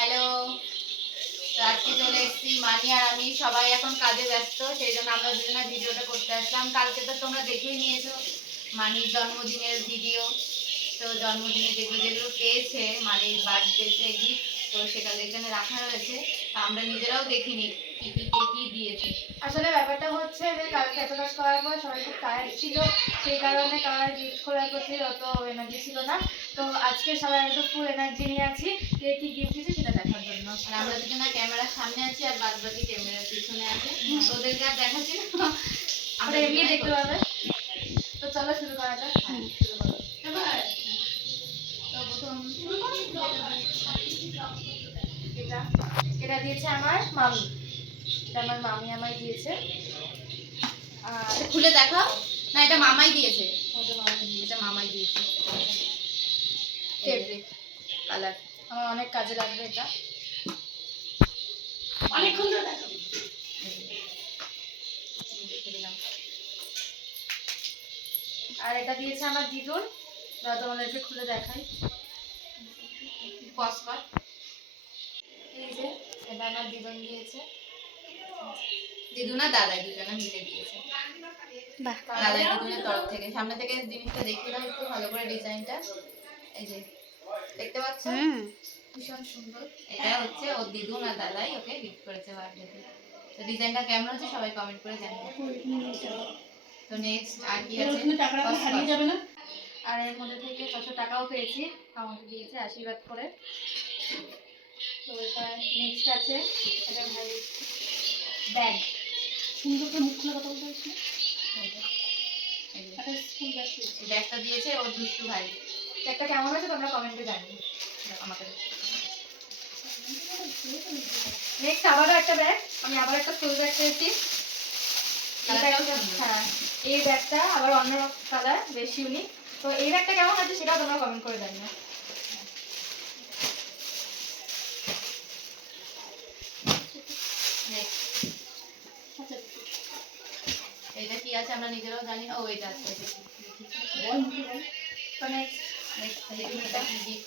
Hello, তো আজকে চলে এসেছি মানি আর আমি সবাই এখন কাজে ব্যস্ত, সেই জন্য আমরা দুজনে ভিডিওটা করতে আসলাম। কালকে তো তোমরা দেখেই নিয়েছো মানির জন্মদিনের ভিডিও। তো জন্মদিনে যেগুলো যেগুলো পেয়েছে মানির বার্থডেতে গিফট, তো সেটা এখানে রাখা রয়েছে। আমরা নিজেরাও দেখিনি কি কি কে কি দিয়েছে। আসলে ব্যাপারটা হচ্ছে যে কালকে এত কাজ করার পর সবাই খুব টায়ার্ড ছিল, সেই কারণে কার গিফট খোলার প্রতি অত এনার্জি ছিল না। তো আজকে সবাই একটু ফুল এনার্জি নিয়ে আছি কে কি গিফট দিচ্ছে সেটা দেখার জন্য। আর আমরা দুজনে ক্যামেরার সামনে আছি আর বাদ বাকি ক্যামেরার পিছনে আছে, তো ওদেরকে আর দেখাচ্ছি না, আমরা এমনি দেখতে পাবে। তো চলো শুরু করা যাক। হ্যাঁ, শুরু করো। এবার তো প্রথম এটা এটা দিয়েছে আমার মামি, এটা আমার মামি আমায় দিয়েছে। আর খুলে দেখাও না, এটা মামাই দিয়েছে, ওটা মামি দিয়েছে এটা মামাই দিয়েছে। ফেব্রিক কালার আমার অনেক কাজে লাগবে এটা। অনেকক্ষণ ধরে দেখো। আর এটা দিয়েছে আমার দিদুন, তোমাদেরকে খুলে দেখাই। কসকর এই যে এটা আমার দিদুন দিয়েছে। দিদুনা দাদাই দুজনে মিলে দিয়েছে, দাদাই দিদুনের তরফ থেকে। সামনে থেকে জিনিসটা দেখতে দাও একটু ভালো করে, ডিজাইনটা এই যে দেখতে পাচ্ছ, ভীষণ সুন্দর। এটা হচ্ছে ওর দিদুন আর দাদাই ওকে গিফট করেছে বার্থডেতে। তো ডিজাইনটা কেমন হচ্ছে সবাই কমেন্ট করে জানাবে। তো নেক্সট আর কি আছে? আর এর মধ্যে থেকে 600 টাকাও পেয়েছি, আমাকে দিয়েছে আশীর্বাদ করে। তো এটা নেক্সট আছে, এটা ভাই ব্যাগ, সুন্দর করে মুখ খুলে কথা বলতে পারছি না। একটা স্কুল ব্যাগ পেয়েছি। এই ব্যাগটা দিয়েছে ওর দুষ্টু ভাই। ব্যাগটা কেমন হয়েছে তোমরা কমেন্টে জানিও আমাকে নেক্সট আবারও একটা ব্যাগ, আমি আবার একটা ফুল ব্যাগ পেয়েছি। হ্যাঁ, এই ব্যাগটা আবার অন্য কালার, বেশ ইউনিক। তো এই ব্যাগটা কেমন আছে সেটাও তোমরা কমেন্ট করে জানিও। এটা কি আছে আমরা নিজেরাও জানি না। ও এটা আছে, তো নেক্সট এটা কি gift?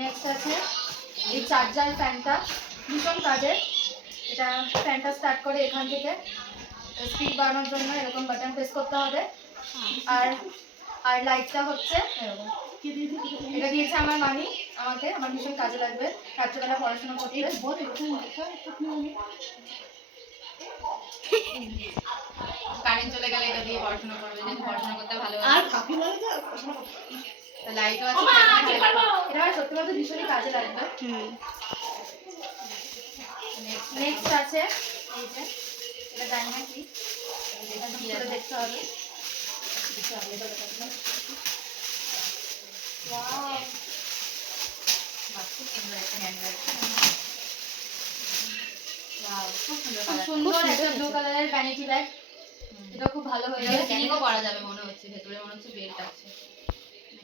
নেক্সট আছে এই চার্জার ফ্যানটা, ভীষণ কাজের। এটা ফ্যানটা স্টার্ট করে এখান থেকে স্পিড বাড়ানোর জন্য এরকম বাটন প্রেস করতে হবে। আর আর লাইটটা হচ্ছে এরকম। এটা দিয়েছে আমার মামি আমাকে, আমার ভীষণ কাজে লাগবে রাত্রেবেলা পড়াশোনা করতে। কারেন্ট চলে গেলে এটা দিয়ে পড়াশোনা করবে, যদি পড়াশোনা করতে ভালোবাসে। লাইটও আছে, এটা আমার সত্যি বলতে ভীষণই কাজে লাগবে। নেক্সট আছে এই যে, এটা জানি না কি, এটা দিয়ে দেখতে হবে। ওয়াও, খুব সুন্দর একটা হ্যান্ডব্যাগ। খুব সুন্দর খুব কালার। সুন্দর একটা ব্লু কালারের ভ্যানিটি ব্যাগ, এটা খুব ভালো হয়েছে। ক্যানিংও করা যাবে মনে হচ্ছে, ভেতরে মনে হচ্ছে বেল্ট আছে।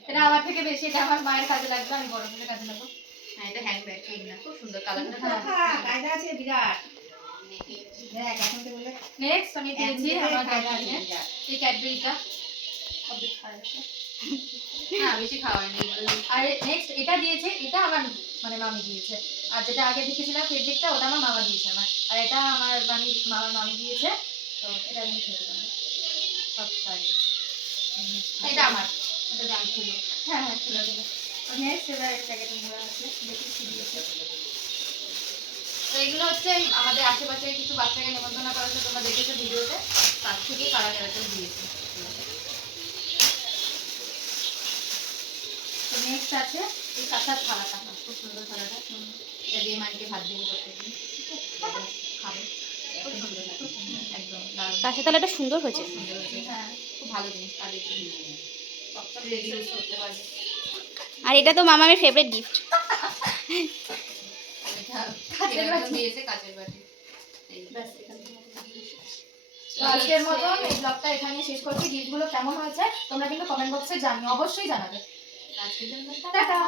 এটা আমার থেকে বেশি এটা আমার মায়ের কাজে লাগবে, আমি বড় বোনের কাজে লাগবে। হ্যাঁ, এটা হ্যান্ডব্যাগ ঠিক না, খুব সুন্দর কালারটা। কায়দা আছে বিরাট। দেখ এখন তো বলে নেক্সট আমি দিয়েছি আমার দাদাকে এই ক্যাডবেরিটা, অর্ধেক খাইছে না বেশি খাওয়ায়নি। আর নেক্সট এটা দিয়েছে, এটা আমার মানে মামি দিয়েছে। আর যেটা আগে দেখেছিলাম ফেব্রিকটা, ওটা আমার মামা দিয়েছে আমার। আর এটা আমার মামার মামি দিয়েছে। তো এটা আমি খেতে পারবো সব সাইজ। এটা আমার, এটা দাম ছিল। হ্যাঁ হ্যাঁ খুলে দেবো। নেক্সট এবার একটা প্যাকেট নেওয়া আছে, দেখি কি দিয়েছে। তো এগুলো হচ্ছে আমাদের আশেপাশে কিছু বাচ্চাকে নিমন্ত্রণ করা হচ্ছে, তোমরা দেখেছো ভিডিওতে, তার থেকেই কারা কারা দিয়েছে। তো নেক্সট আছে এই কাঁচার থালাটা, খুব সুন্দর থালাটা, এটা দিয়ে মাকে ভাত দিয়ে করতে দিন, খাবে। খুব সুন্দর লাগে, একদম কাঁচা থালাটা সুন্দর হয়েছে। সুন্দর হয়েছে। হ্যাঁ খুব ভালো জিনিস, কাজের জিনিস, রেডি ইউজ করতে পারবে। আর এটা তো মামার ফেভারিট গিফট। কাচের বাটি দিয়েছে, কাচের বাটি। আজকের মতন এই ব্লগটা এখানে শেষ করছি। গিফটগুলো কেমন হয়েছে তোমরা কিন্তু কমেন্ট বক্সে জানিও, অবশ্যই জানাবে। আজকের জন্য টাটা।